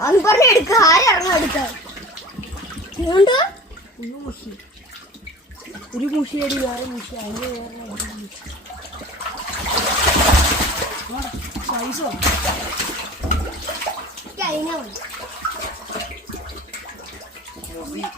അത് പറഞ്ഞ എടുക്ക ആരിറങ്ങ എടുക്ക ഉണ്ട് മുഷി ഒരു മുഷിയടി വേറെ മുഷി അതിന് വേറെ പൈസ. കഴിഞ്ഞു?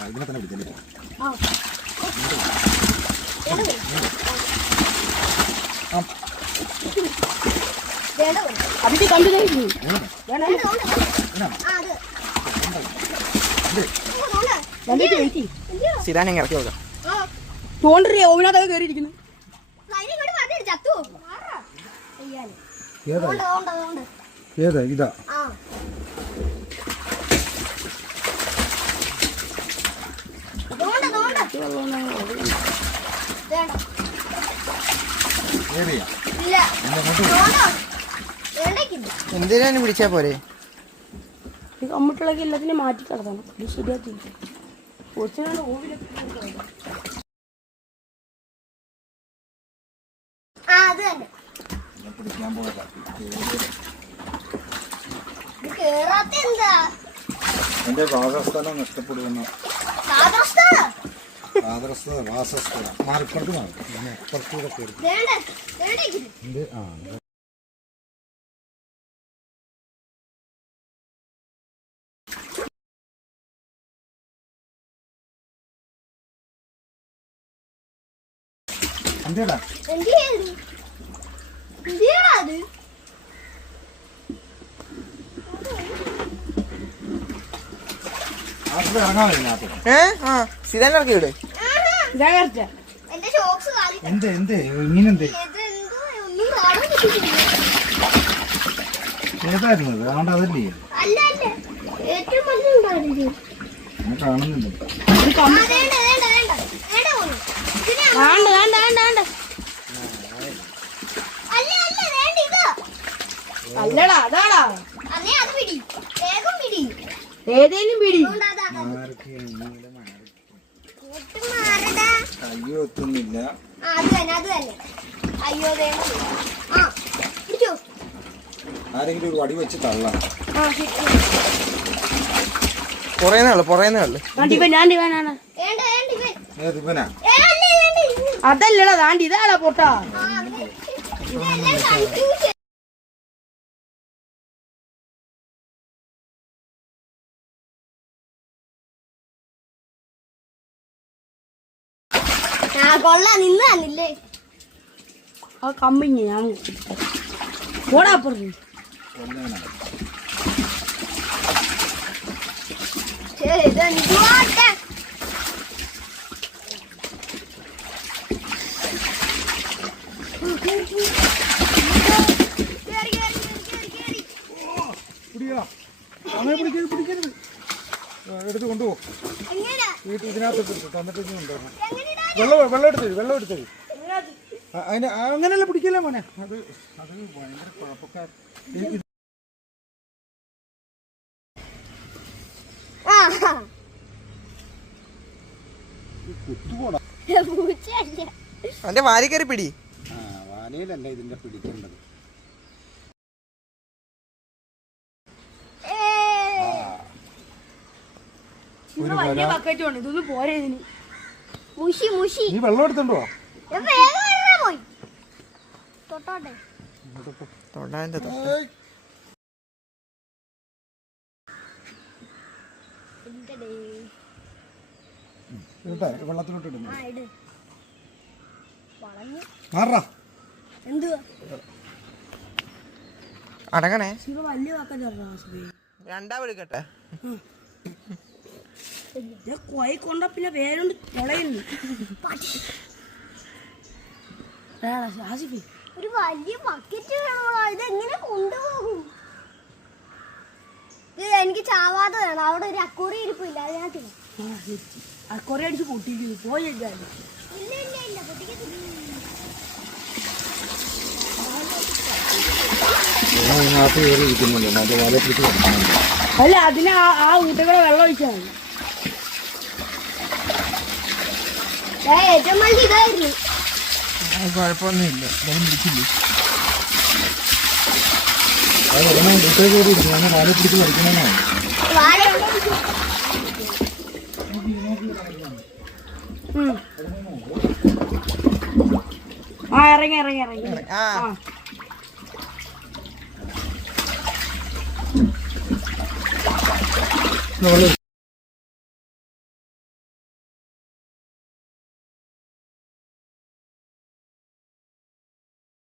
നോണ്ട. തന്നെ വെയിറ്റ് എന്തിനാ? സിതാൻ എങ്ങനെ ഇറക്കി നോക്കാം ആ, തോണ്ടറിയ? ഓവിനകത്തൊക്കെ കയറിയിരിക്കുന്നു. ഏതാ? ഇതാ ആ. നോണ്ട, നോണ്ട. വേണ്ട. ഏറിയാ ഇല്ല. എന്നെ കൊണ്ട് നോണ്ട. വേണ്ടേക്കില്ല. എന്തിനാണ് പിടിച്ചാ പോരെ? ഈ കമ്മിട്ടുള്ളൊക്കെ എല്ലാത്തിനും മാറ്റി ഇത് ശരിയാക്കി. കൊച്ചിനാണ്. പിടിക്കാൻ എന്റെ വാസസ്ഥലം നഷ്ടപ്പെടുമെന്ന്. കാലാവസ്ഥാണ്. മാറിപ്പുറത്ത് മാറി. പിന്നെ കയറി ആ എന്തേടാ? അത്? ഇറങ്ങാൻ ഏ? ആ സിതാൻ ഇറക്കി വിട്. എന്ത് എന്ത്? മീനെന്ത്? ഇത് എന്തോ ഒന്നും കാണാൻ പറ്റുന്നില്ല. ഏതായിരുന്നു അത് അതുകൊണ്ട് അതല്ലേ? അല്ല അല്ല. ഏറ്റവും വലുതുണ്ടായിരുന്നു ഞാൻ കാണുന്നില്ല ആ, വേണ്ട വേണ്ട വേണ്ട. വേണ്ട കയ്യും എത്തുന്നില്ല ആ അത് തന്നെ അത് തന്നെ അയ്യോ വേണ്ട ആ പിടിച്ചോ ആരെങ്കിലും ഒരു വടി വെച്ച് തള്ളാം ആ ശരി പുറയുന്നേ ഉള്ളു പുറയുന്നേ ഉള്ളു ആണ്ടി ഇവൻ വേണ്ട വേണ്ട ഇവൻ ഏത് ഇവനാ അതല്ലടാ താണ്ടി ഇതാടാ പൊട്ടാ ഇതെല്ലാം ആ കൊള്ളാ. നിന്ന് തന്നില്ലേ? ആ കമ്പിങ് ഞാൻ പോടാ പറഞ്ഞു ഇതെന്തുവാട്ടെ എടുത്ത് കൊണ്ടുപോ. എങ്ങനെ വീട്ടിൽ ഇതിനകത്ത് തന്നിട്ട് എങ്ങനെടാ വെള്ളം വെള്ളം എടുത്തു വെള്ളം എടുത്തു അതിന് അങ്ങനെയല്ല പിടിക്കല്ലേ മോനെ? അത് അത് ഭയങ്കര കുഴപ്പക്കാർ അവന്റെ വാരി കയറി പിടി. ആ വാനയിലല്ല ഇതിന്റെ പിടിക്കേണ്ടത്. ഒരു വലിയ ബക്കറ്റ് ഉണ്ട്. ഇതൊന്നും പോരേ ഇതിന്. മുഷി മുഷി. നീ വെള്ളം എടുത്തുണ്ടോ പോയി തൊട്ടോട്ടെ. തൊട്ട. കേട്ടാ വെള്ളത്തിലോട്ട് ഇടുന്നു ആ ഇട്. വളഞ്ഞു. മാറാ എന്തുവാ? അടങ്ങണേ. കൊയ് കൊണ്ട പിന്നെ വേരോണ്ട് തുളയുന്നു ആസിഫി ഒരു വലിയ ബക്കറ്റ് വേണോ ഇത് എങ്ങനെ കൊണ്ടുപോകും എനിക്ക് ചാവാതെ വേണം. അവിടെ ഒരു അക്കോറി ഇരിപ്പില്ല. അത് ഞാൻ തിന്നും. ആ ശരി. ആ കൊറേ അടിച്ച് പൊട്ടിക്കുന്നു പോയി ഇല്ല ഇല്ല ഇല്ല. പിടിച്ച് അല്ല അതിന് ആ ആ ഊട്ടകളെ വെള്ളം ഒഴിച്ചാൽ മതി ഏ, ഏറ്റവും വലിയ ഇതായിരുന്നു കുഴപ്പമൊന്നുമില്ല. പിടിച്ചില്ലേ പിടിച്ച്. ആ ഇറങ്ങി ഇറങ്ങി ഇറങ്ങി. ആ.